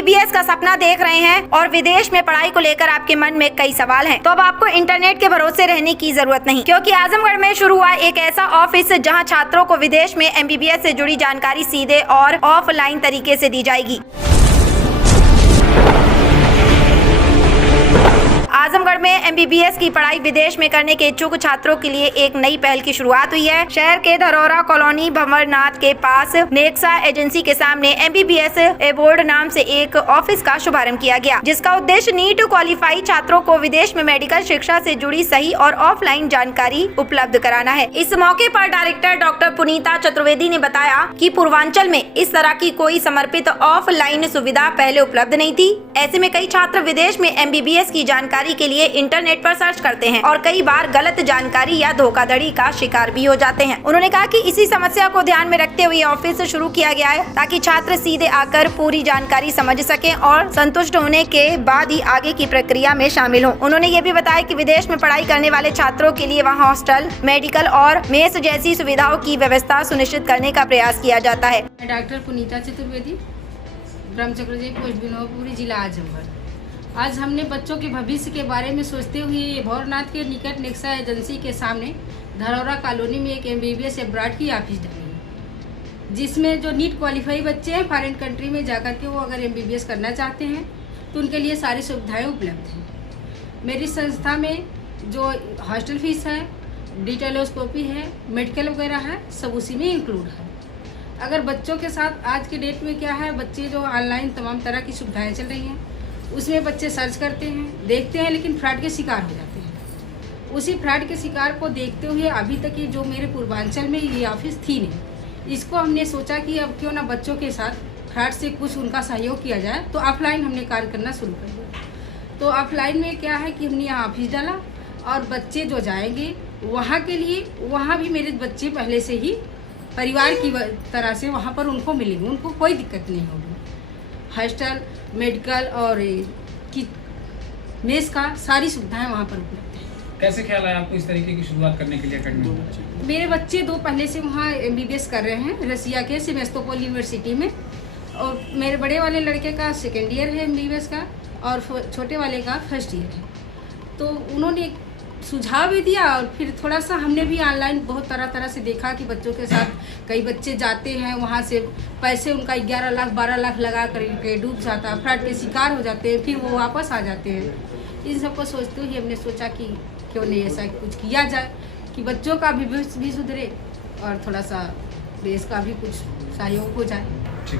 MBBS का सपना देख रहे हैं और विदेश में पढ़ाई को लेकर आपके मन में कई सवाल हैं, तो अब आपको इंटरनेट के भरोसे रहने की जरूरत नहीं, क्योंकि आजमगढ़ में शुरू हुआ एक ऐसा ऑफिस जहां छात्रों को विदेश में MBBS से जुड़ी जानकारी सीधे और ऑफलाइन तरीके से दी जाएगी। आजमगढ़ में MBBS की पढ़ाई विदेश में करने के इच्छुक छात्रों के लिए एक नई पहल की शुरुआत हुई है। शहर के धरौरा कॉलोनी भंवरनाथ के पास नेक्सा एजेंसी के सामने MBBS एबोर्ड नाम से एक ऑफिस का शुभारंभ किया गया, जिसका उद्देश्य नीट क्वालिफाई छात्रों को विदेश में मेडिकल शिक्षा से जुड़ी सही और ऑफलाइन जानकारी उपलब्ध कराना है। इस मौके पर डायरेक्टर डॉक्टर पुनीता चतुर्वेदी ने बताया कि पूर्वांचल में इस तरह की कोई समर्पित ऑफलाइन सुविधा पहले उपलब्ध नहीं थी। ऐसे में कई छात्र विदेश में MBBS की जानकारी के लिए इंटरनेट पर सर्च करते हैं और कई बार गलत जानकारी या धोखाधड़ी का शिकार भी हो जाते हैं। उन्होंने कहा कि इसी समस्या को ध्यान में रखते हुए ऑफिस शुरू किया गया है, ताकि छात्र सीधे आकर पूरी जानकारी समझ सकें और संतुष्ट होने के बाद ही आगे की प्रक्रिया में शामिल हों। उन्होंने ये भी बताया कि विदेश में पढ़ाई करने वाले छात्रों के लिए वहाँ हॉस्टल, मेडिकल और मेस जैसी सुविधाओं की व्यवस्था सुनिश्चित करने का प्रयास किया जाता है। डॉक्टर पुनीता चतुर्वेदी, ग्राम चक्रजई, पोस्ट बिनौपुरी, जिला आजमगढ़। आज हमने बच्चों के भविष्य के बारे में सोचते हुए भंवरनाथ के निकट नेक्सा एजेंसी के सामने धरौरा कॉलोनी में एक MBBS एब्रॉड की ऑफिस डाली है, जिसमें जो नीट क्वालिफाई बच्चे हैं फॉरेन कंट्री में जाकर के वो अगर MBBS करना चाहते हैं तो उनके लिए सारी सुविधाएं उपलब्ध हैं। मेरी संस्था में जो हॉस्टल फीस है, डिटेलोस्कोपी है, मेडिकल वगैरह है, सब उसी में इंक्लूड है। अगर बच्चों के साथ आज के डेट में क्या है, बच्चे जो ऑनलाइन तमाम तरह की सुविधाएँ चल रही हैं उसमें बच्चे सर्च करते हैं, देखते हैं, लेकिन फ्रॉड के शिकार हो जाते हैं। उसी फ्रॉड के शिकार को देखते हुए अभी तक ये जो मेरे पूर्वांचल में ये ऑफिस थी नहीं, इसको हमने सोचा कि अब क्यों ना बच्चों के साथ फ्रॉड से कुछ उनका सहयोग किया जाए, तो ऑफलाइन हमने कार्य करना शुरू कर दिया। तो ऑफलाइन में क्या है कि हमने यहाँ ऑफिस डाला और बच्चे जो जाएंगे वहाँ के लिए, वहाँ भी मेरे बच्चे पहले से ही परिवार की तरह से वहाँ पर उनको मिलेंगे, उनको कोई दिक्कत नहीं होगी। हॉस्टल, मेडिकल और की मेस का सारी सुविधाएं वहाँ पर उपलब्ध है। कैसे ख्याल आया आपको इस तरीके की शुरुआत करने के लिए अकेडमी? मेरे बच्चे दो पहले से वहाँ MBBS कर रहे हैं रसिया के सेमेस्तोपोल यूनिवर्सिटी में, और मेरे बड़े वाले लड़के का 2nd ईयर है MBBS का और छोटे वाले का 1st ईयर है। तो उन्होंने सुझाव भी दिया और फिर थोड़ा सा हमने भी ऑनलाइन बहुत तरह से देखा कि बच्चों के साथ कई बच्चे जाते हैं, वहाँ से पैसे उनका 11 लाख 12 लाख लगा करके डूब जाता, फ्रॉड के शिकार हो जाते हैं, फिर वो वापस आ जाते हैं। इन सबको सोचते हुए हमने सोचा कि क्यों नहीं ऐसा कुछ किया जाए कि बच्चों का भी भविष्य भी सुधरे और थोड़ा सा देश का भी कुछ सहयोग हो जाए।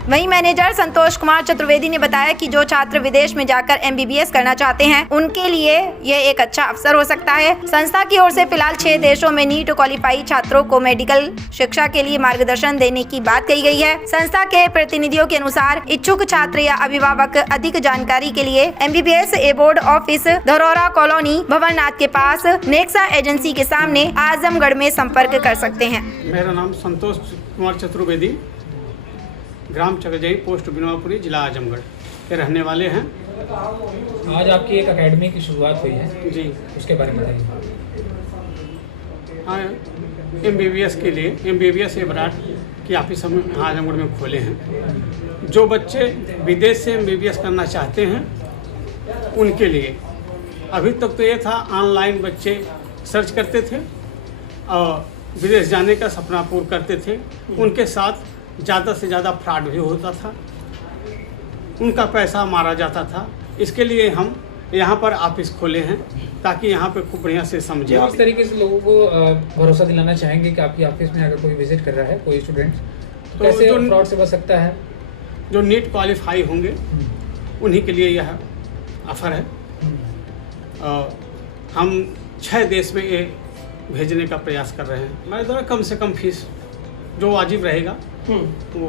वहीं मैनेजर संतोष कुमार चतुर्वेदी ने बताया कि जो छात्र विदेश में जाकर MBBS करना चाहते हैं उनके लिए ये एक अच्छा अवसर हो सकता है। संस्था की ओर से फिलहाल 6 देशों में नीट क्वालिफाई छात्रों को मेडिकल शिक्षा के लिए मार्गदर्शन देने की बात कही गई है। संस्था के प्रतिनिधियों के अनुसार इच्छुक छात्र या अभिभावक अधिक जानकारी के लिए MBBS abroad office Dharaura colony Bhanwarnath के पास नेक्सा एजेंसी के सामने आजमगढ़ में संपर्क कर सकते हैं। मेरा नाम संतोष कुमार चतुर्वेदी, ग्राम चक्रजई, पोस्ट बिनौपुरी, जिला आजमगढ़ के रहने वाले हैं। आज आपकी एक एकेडमी की शुरुआत हुई है जी, उसके बारे में बताइए। हाँ, MBBS के लिए MBBS एब्रॉड की ऑफिस हम आजमगढ़ में खोले हैं। जो बच्चे विदेश से MBBS करना चाहते हैं उनके लिए, अभी तक तो ये था ऑनलाइन बच्चे सर्च करते थे और विदेश जाने का सपना पूरा करते थे, उनके साथ ज़्यादा से ज़्यादा फ्रॉड भी होता था, उनका पैसा मारा जाता था। इसके लिए हम यहाँ पर ऑफिस खोले हैं ताकि यहाँ पे खूब बढ़िया से समझे। इस तरीके से लोगों को भरोसा दिलाना चाहेंगे कि आपकी ऑफिस में अगर कोई विजिट कर रहा है, कोई स्टूडेंट, तो कैसे फ्रॉड से बच सकता है? जो नीट क्वालिफाई होंगे उन्हीं के लिए यह ऑफर है। हम 6 देश में ये भेजने का प्रयास कर रहे हैं। हमारे द्वारा कम से कम फीस जो वाजिब रहेगा वो